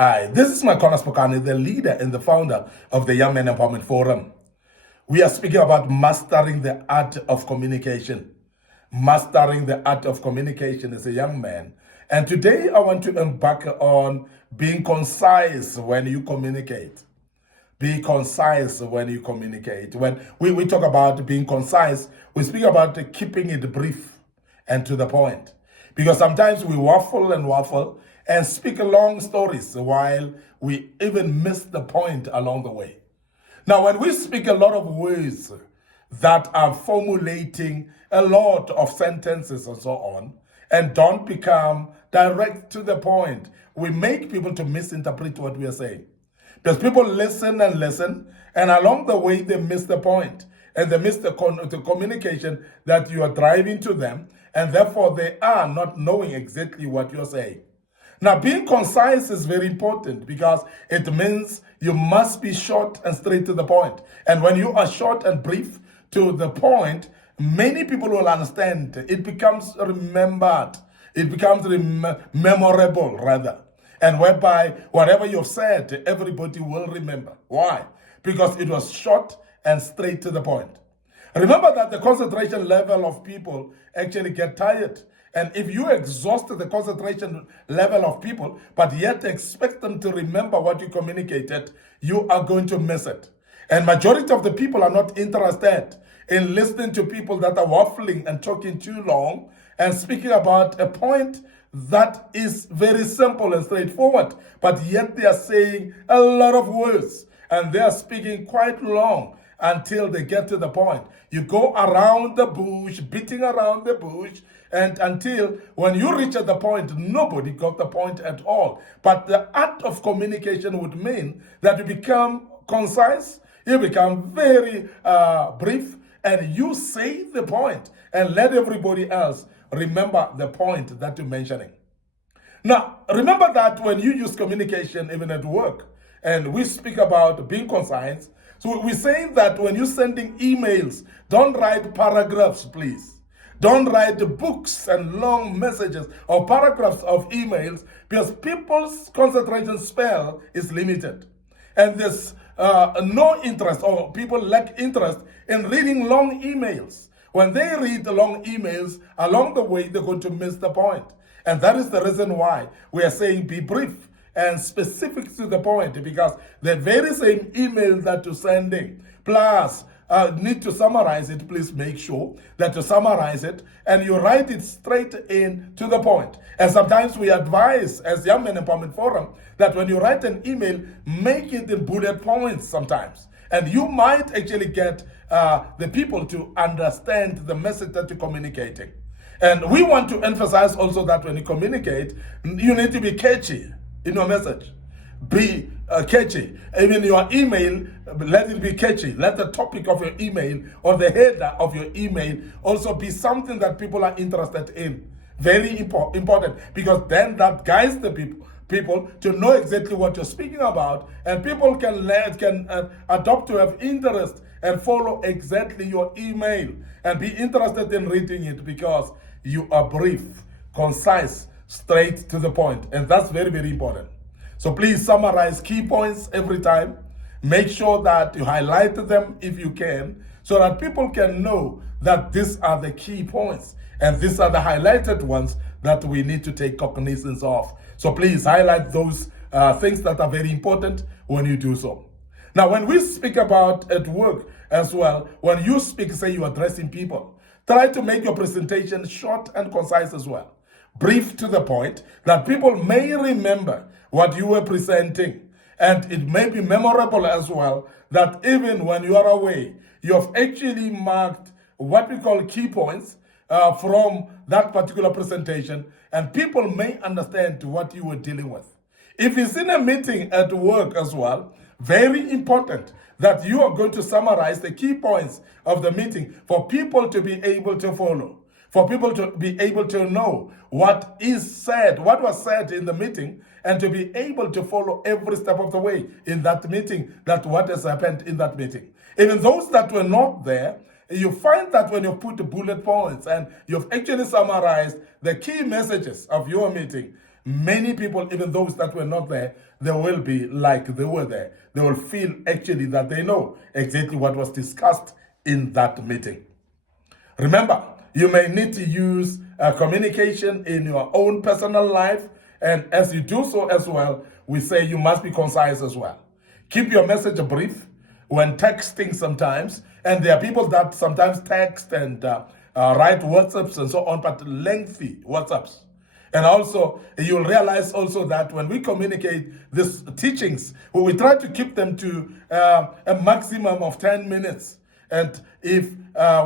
Hi, this is Micornus, Phokane, the leader and the founder of the Young Men Empowerment Forum. We are speaking about mastering the art of communication. Mastering the art of communication as a young man. And today I want to embark on being concise when you communicate. Be concise when you communicate. When we talk about being concise, we speak about keeping it brief and to the point. Because sometimes we waffle and speak long stories while we even miss the point along the way. Now, when we speak a lot of words that are formulating a lot of sentences and so on, and don't become direct to the point, we make people to misinterpret what we are saying. Because people listen, and along the way they miss the point, and they miss the communication that you are driving to them, and therefore they are not knowing exactly what you're saying. Now, being concise is very important because it means you must be short and straight to the point. And when you are short and brief to the point, many people will understand. It becomes remembered. It becomes memorable, rather. And whereby whatever you've said, everybody will remember. Why? Because it was short and straight to the point. Remember that the concentration level of people actually get tired. And if you exhaust the concentration level of people, but yet expect them to remember what you communicated, you are going to miss it. And majority of the people are not interested in listening to people that are waffling and talking too long and speaking about a point that is very simple and straightforward, but yet they are saying a lot of words and they are speaking quite long until they get to the point. You go around the bush, beating around the bush, and until when you reach at the point, nobody got the point at all. But the art of communication would mean that you become concise, you become very brief, and you say the point and let everybody else remember the point that you're mentioning. Now, remember that when you use communication, even at work, and we speak about being concise, so we're saying that when you're sending emails, don't write paragraphs, please. Don't write books and long messages or paragraphs of emails because people's concentration spell is limited. And there's no interest, or people lack interest in reading long emails. When they read the long emails, along the way, they're going to miss the point. And that is the reason why we are saying be brief and specific to the point, because the very same email that you're sending, plus need to summarize it, please make sure that you summarize it and you write it straight in to the point. And sometimes we advise, as Young Men Empowerment Forum, that when you write an email, make it in bullet points sometimes. And you might actually get the people to understand the message that you're communicating. And we want to emphasize also that when you communicate, you need to be catchy in your message. Be catchy. Even your email, let it be catchy. Let the topic of your email or the header of your email also be something that people are interested in. Very important, because then that guides the people to know exactly what you're speaking about, and people can adopt to have interest and follow exactly your email and be interested in reading it because you are brief, concise, straight to the point, and that's very, very important. So please summarize key points every time. Make sure that you highlight them if you can, so that people can know that these are the key points and these are the highlighted ones that we need to take cognizance of. So please highlight those things that are very important when you do so. Now, when we speak about at work as well, when you speak, say you're addressing people, try to make your presentation short and concise as well. Brief to the point, that people may remember what you were presenting. And it may be memorable as well, that even when you are away, you have actually marked what we call key points from that particular presentation, and people may understand what you were dealing with. If it's in a meeting at work as well, very important that you are going to summarize the key points of the meeting for people to be able to follow, for people to be able to know what is said, what was said in the meeting, and to be able to follow every step of the way in that meeting, that what has happened in that meeting. Even those that were not there, you find that when you put the bullet points and you've actually summarized the key messages of your meeting, Many people, even those that were not there, they will be like they were there. They will feel actually that they know exactly what was discussed in that meeting. Remember, you may need to use communication in your own personal life, and as you do so as well, we say you must be concise as well. Keep your message brief when texting sometimes, and there are people that sometimes text and write WhatsApps and so on, but lengthy WhatsApps. And also, you'll realize also that when we communicate these teachings, we try to keep them to a maximum of 10 minutes. And if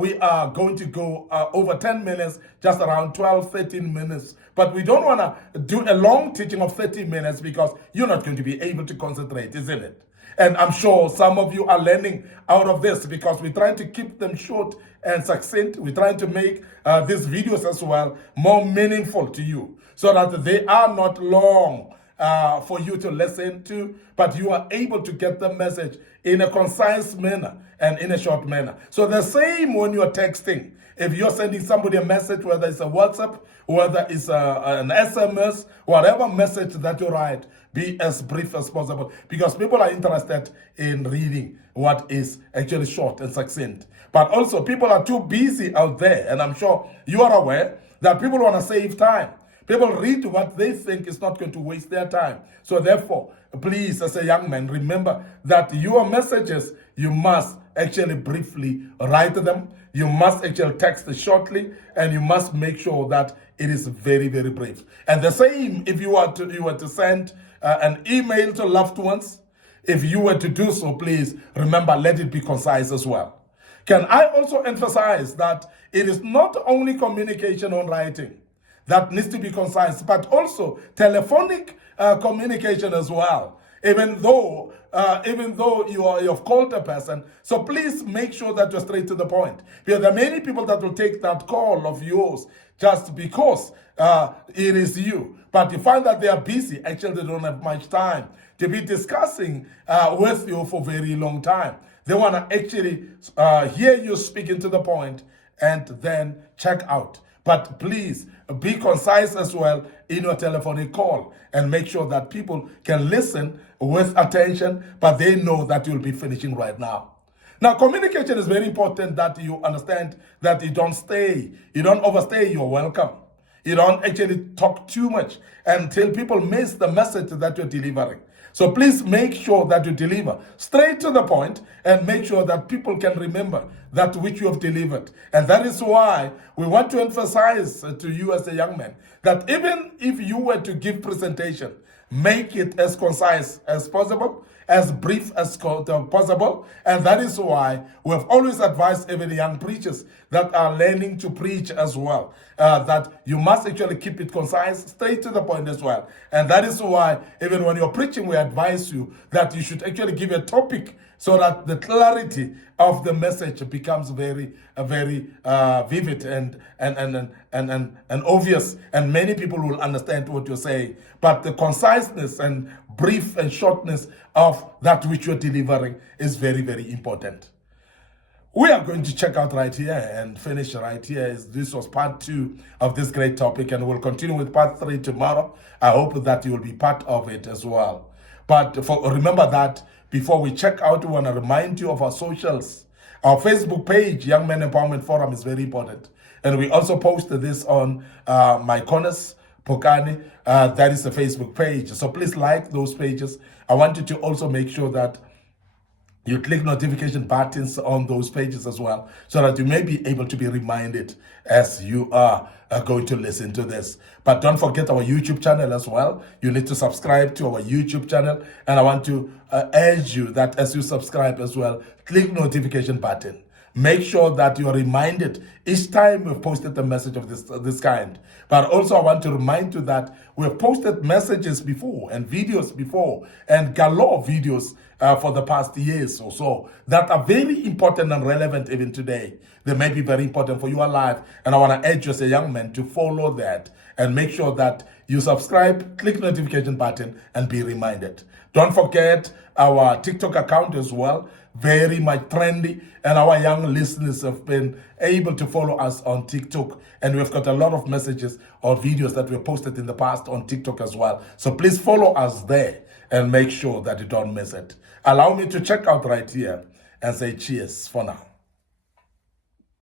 we are going to go over 10 minutes, just around 12, 13 minutes. But we don't want to do a long teaching of 30 minutes because you're not going to be able to concentrate, isn't it? And I'm sure some of you are learning out of this because we're trying to keep them short and succinct. We're trying to make these videos as well more meaningful to you so that they are not long for you to listen to, but you are able to get the message in a concise manner and in a short manner. So the same when you're texting. If you're sending somebody a message, whether it's a WhatsApp, whether it's an SMS, whatever message that you write, be as brief as possible because people are interested in reading what is actually short and succinct. But also people are too busy out there, and I'm sure you are aware that people want to save time. People read what they think is not going to waste their time. So therefore, please, as a young man, remember that your messages, you must actually briefly write them. You must actually text shortly, and you must make sure that it is very, very brief. And the same if you were to send an email to loved ones. If you were to do so, please remember, let it be concise as well. Can I also emphasize that it is not only communication on writing that needs to be concise, but also telephonic communication as well. Even though you've called a person, so please make sure that you're straight to the point. Because there are many people that will take that call of yours just because it is you. But you find that they are busy. Actually, they don't have much time to be discussing with you for a very long time. They want to actually hear you speaking to the point and then check out. But please be concise as well in your telephonic call and make sure that people can listen with attention, but they know that you'll be finishing right now. Now, communication is very important that you understand that you don't overstay your welcome. You don't actually talk too much until people miss the message that you're delivering. So please make sure that you deliver straight to the point and make sure that people can remember that which you have delivered. And that is why we want to emphasize to you as a young man that even if you were to give presentation, make it as concise as possible, as brief as possible. And that is why we have always advised even young preachers that are learning to preach as well, that you must actually keep it concise, straight to the point as well. And that is why even when you're preaching, we advise you that you should actually give a topic so that the clarity of the message becomes very vivid and obvious, and many people will understand what you're saying. But the conciseness and brief and shortness of that which you're delivering is very, very important. We are going to check out right here and finish right here. This was part 2 of this great topic, and we'll continue with part 3 tomorrow. I hope that you will be part of it as well. But remember that before we check out, we want to remind you of our socials. Our Facebook page, Young Men Empowerment Forum, is very important. And we also posted this on Micornus, Phokane. That is the Facebook page. So please like those pages. I want you to also make sure that you click notification buttons on those pages as well, so that you may be able to be reminded as you are going to listen to this. But don't forget our YouTube channel as well. You need to subscribe to our YouTube channel. And I want to urge you that as you subscribe as well, click notification button. Make sure that you are reminded each time we've posted a message of this kind. But also I want to remind you that we've posted messages before and videos before and galore videos for the past years or so that are very important and relevant even today. They may be very important for your life. And I want to urge you as a young man to follow that and make sure that you subscribe, click notification button, and be reminded. Don't forget our TikTok account as well. very much trendy, and our young listeners have been able to follow us on TikTok, and we've got a lot of messages or videos that we posted in the past on TikTok as well. So please follow us there and make sure that you don't miss it. Allow me to check out right here and say cheers for now.